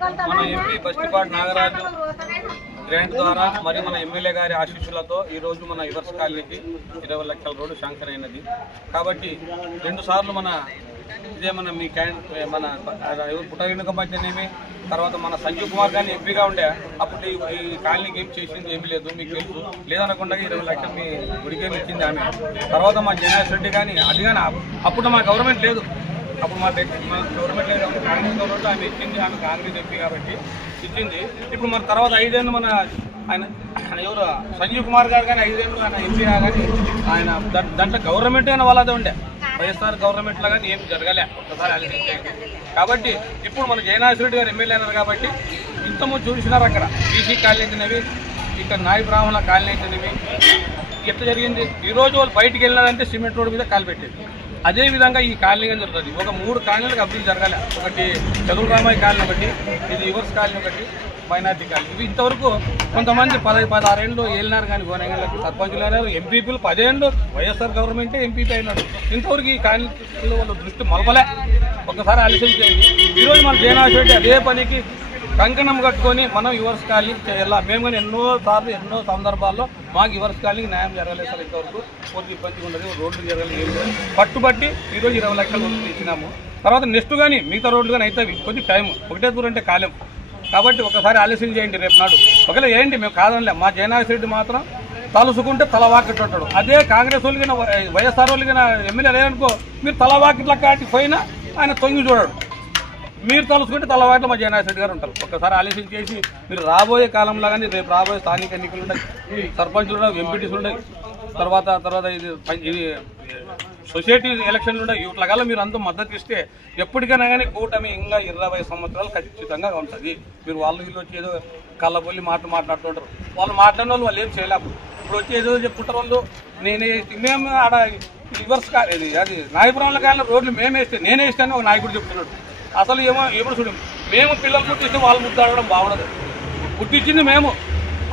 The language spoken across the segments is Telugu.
మన ఎంపీ బస్టిపాటి నాగరాజు గ్రాంట్ ద్వారా మరియు మన ఎమ్మెల్యే గారి ఆశీస్సులతో ఈ రోజు మన యువర్స్ కాలనీకి ఇరవై లక్షల రోడ్డు శాంక్షన్ అయినది. కాబట్టి రెండు సార్లు మన ఇదే మన మీ మన పుట్టగినకం మధ్యనేమి తర్వాత మన సంజీవ్ కుమార్ గారిని ఎంపీగా ఉండే అప్పుడు ఈ కాలనీకి ఏం చేసింది ఏమీ లేదు మీకు తెలుసు. లేదనకుండా ఇరవై లక్షలు మీ గుడికేమి ఇచ్చింది ఆమె. తర్వాత మా జనాష్ రెడ్డి కానీ అది కానీ అప్పుడు మా గవర్నమెంట్ లేదు. అప్పుడు మా గవర్నమెంట్ లేదు కాంగ్రెస్ గవర్నమెంట్ ఆమె ఇచ్చింది ఆమె కాంగ్రెస్ ఎంపీ కాబట్టి ఇచ్చింది. ఇప్పుడు మన తర్వాత ఐదేళ్ళు మన ఆయన ఆయన ఎవరు? సంజీవ్ కుమార్ గారు కానీ ఐదేళ్ళు ఆయన ఎంపీ కానీ ఆయన దాంట్లో గవర్నమెంట్ అయినా వాళ్ళదే ఉండే. వైఎస్ఆర్ గవర్నమెంట్లో కానీ ఏం జరగలే. ఒక్కసారి కాబట్టి ఇప్పుడు మన జయనాథ్ రెడ్డి గారు ఎమ్మెల్యే అయినారు కాబట్టి ఇంతకుముందు చూసినారు అక్కడ. బీసీ కాలనీ ఇక్కడ నాయ బ్రాహ్మణ కాలనీ అయితేనేవి ఎట్లా జరిగింది? ఈ రోజు వాళ్ళు బయటికి వెళ్ళినారంటే సిమెంట్ రోడ్డు మీద కాలు పెట్టేది. అదేవిధంగా ఈ కాలనీ కానీ జరుగుతుంది? ఒక మూడు కాలనీలకు అభివృద్ధి జరగాలి. ఒకటి చదువు కాలనీ ఒకటి ఇది యువర్స్ కాలనీ ఒకటి మైనార్టీ కాలనీ. ఇవి ఇంతవరకు కొంతమంది పదహై పదహారేళ్ళు ఏళ్ళినారు కానీ గోనెంగళ్ళకి సర్పంచులు అయినారు ఎంపీపీలు పదేళ్ళు వైఎస్ఆర్ గవర్నమెంటే ఎంపీపీ అయినారు. ఇంతవరకు ఈ కాలనీలో వాళ్ళ దృష్టి మలపలే ఒకసారి ఆలోచన ఈరోజు మన జయనాథ్ రెడ్డి అదే పనికి కంకణం కట్టుకొని మనం యువర్స్ కాలనీకి చేయాలా? మేము కానీ ఎన్నో సార్లు ఎన్నో సందర్భాల్లో మాకు యువర్స్ కాలనీకి న్యాయం జరగలేదు సార్ ఇంతవరకు. కొద్ది ఇబ్బందిగా ఉండదు రోడ్లు జరగలేదు పట్టుబట్టి ఈరోజు ఇరవై లక్షల రూపాయలు ఇచ్చినాము తర్వాత నెక్స్ట్ కానీ మిగతా రోడ్లు కానీ అవుతాయి కొద్ది టైం ఒకటే దూరం అంటే కాలం. కాబట్టి ఒకసారి ఆలస్యం చేయండి రేపు నాడు. ఒకవేళ ఏంటి మేము కాదనిలే. మా జయనాథ్ రెడ్డి మాత్రం తలుసుకుంటే తలవాకిట్ ఉంటాడు అదే కాంగ్రెస్ వాళ్ళు కానీ వైఎస్ఆర్ వాళ్ళు కానీ ఎమ్మెల్యే లేదనుకో మీరు తలవాకిట్ల కాటి పోయినా ఆయన తొంగి చూడడు. మీరు తలుసుకుంటే తలవాట్ల మా జయనాథ్ రెడ్డి గారు ఉంటారు. ఒక్కసారి ఆలస్యం చేసి మీరు రాబోయే కాలంలో కానీ రేపు రాబోయే స్థానిక ఎన్నికలు ఉన్నాయి. సర్పంచులు ఉన్నాయి ఎంపీటీసీలు ఉన్నాయి. తర్వాత తర్వాత ఇది ఇది సొసైటీ ఎలక్షన్లు ఉన్నాయి. వీటికల్లా మీరు అంతా మద్దతు ఇస్తే ఎప్పటికైనా కానీ కూటమి ఇంకా ఇరవై సంవత్సరాలు ఖచ్చితంగా ఉంటుంది. మీరు వాళ్ళు వీళ్ళు వచ్చి ఏదో కళ్ళబొల్లి మాట మాట్లాడుతుంటారు. వాళ్ళు మాట్లాడిన వాళ్ళు వాళ్ళు ఏం చేయలేము. ఇప్పుడు వచ్చి ఏదో చెప్పుకుంటారు వాళ్ళు నేనే మేము ఆడ రివర్స్ కా అది నాయపురంలో కానీ రోడ్లు మేమే వేస్తే నేనే ఇస్తాను ఒక నాయకుడు చెప్తున్నాడు. అసలు ఏమో ఎప్పుడు చూడం. మేము పిల్లలు పుట్టిస్తే వాళ్ళు ముద్దాడడం బాగుండదు. పుట్టించింది మేము.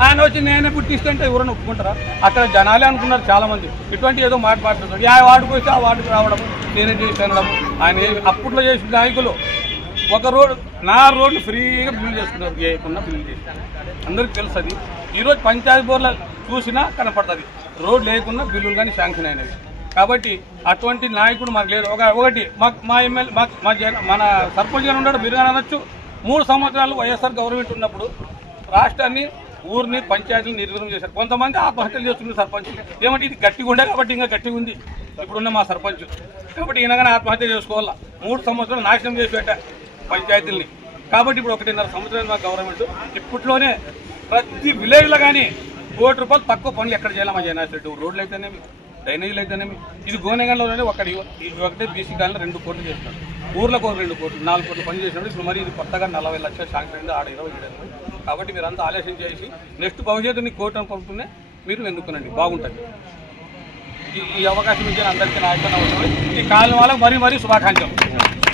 ఆయన వచ్చి నేనే పుట్టిస్తుంటే ఎవరైనా ఒప్పుకుంటారా? అక్కడ జనాలే అనుకున్నారు చాలామంది. ఇటువంటి ఏదో మాట మాట్లాడుతారు యా వార్డుకు వస్తే ఆ వార్డుకు రావడం నేనే చేశాను ఆయన అప్పట్లో చేసిన నాయకులు ఒక రోడ్డు నా రోడ్డు ఫ్రీగా బిల్లు చేసుకున్నారు. చేయకుండా బిల్లు చేసి అందరికీ తెలుసు అది. ఈరోజు పంచాయతీ బోర్ల చూసినా కనపడుతుంది. రోడ్ లేకుండా బిల్లులు కానీ శాంక్షన్ అయినవి. కాబట్టి అటువంటి నాయకుడు మాకు లేదు ఒక ఒకటి మా మా ఎమ్మెల్యే మా మా మన సర్పంచ్ గారు ఉన్నాడు మీరు అనొచ్చు. మూడు సంవత్సరాలు వైఎస్ఆర్ గవర్నమెంట్ ఉన్నప్పుడు రాష్ట్రాన్ని ఊరిని పంచాయతీలు నిర్వీర్యం చేశారు. కొంతమంది ఆత్మహత్యలు చేస్తున్నారు సర్పంచ్. ఏమంటే ఇది గట్టిగా ఉండే కాబట్టి ఇంకా గట్టిగా ఉంది. ఇప్పుడున్న మా సర్పంచ్. కాబట్టి ఈయనగానే ఆత్మహత్య చేసుకోవాలా? మూడు సంవత్సరాలు నాశనం చేసి పెట్టా పంచాయతీల్ని. కాబట్టి ఇప్పుడు ఒకటిన్నర సంవత్సరాలు మా గవర్నమెంట్. ఇప్పట్లోనే ప్రతి విలేజ్లో కానీ కోటి రూపాయలు తక్కువ పనులు ఎక్కడ చేయాలి మా జగన్నాథ్ రెడ్డి? రోడ్లు అయితేనేమి. డ్రైనేజీలు అయితేనేమి? ఇది గోనెగంలోనే ఒకటి ఇది ఒకటే బీసీ కాలంలో రెండు కోట్లు చేసినాడు ఊర్లకు ఒక రెండు కోట్లు నాలుగు కోట్లు పని చేసినాడు. ఇప్పుడు మరి ఇది కొత్తగా నలభై లక్షలు శాంక్షన్ అయింది ఆడ ఇరవై ఏడు కాబట్టి మీరు అంతా ఆలోచన చేసి నెక్స్ట్ భవిష్యత్తుని కోర్టు పంపుకునే మీరు ఎన్నుకునండి బాగుంటుంది. ఈ- అవకాశం ఇచ్చిన అందరికీ నా ఈ కాలం వాళ్ళకి మరీ మరీ శుభాకాంక్షలు.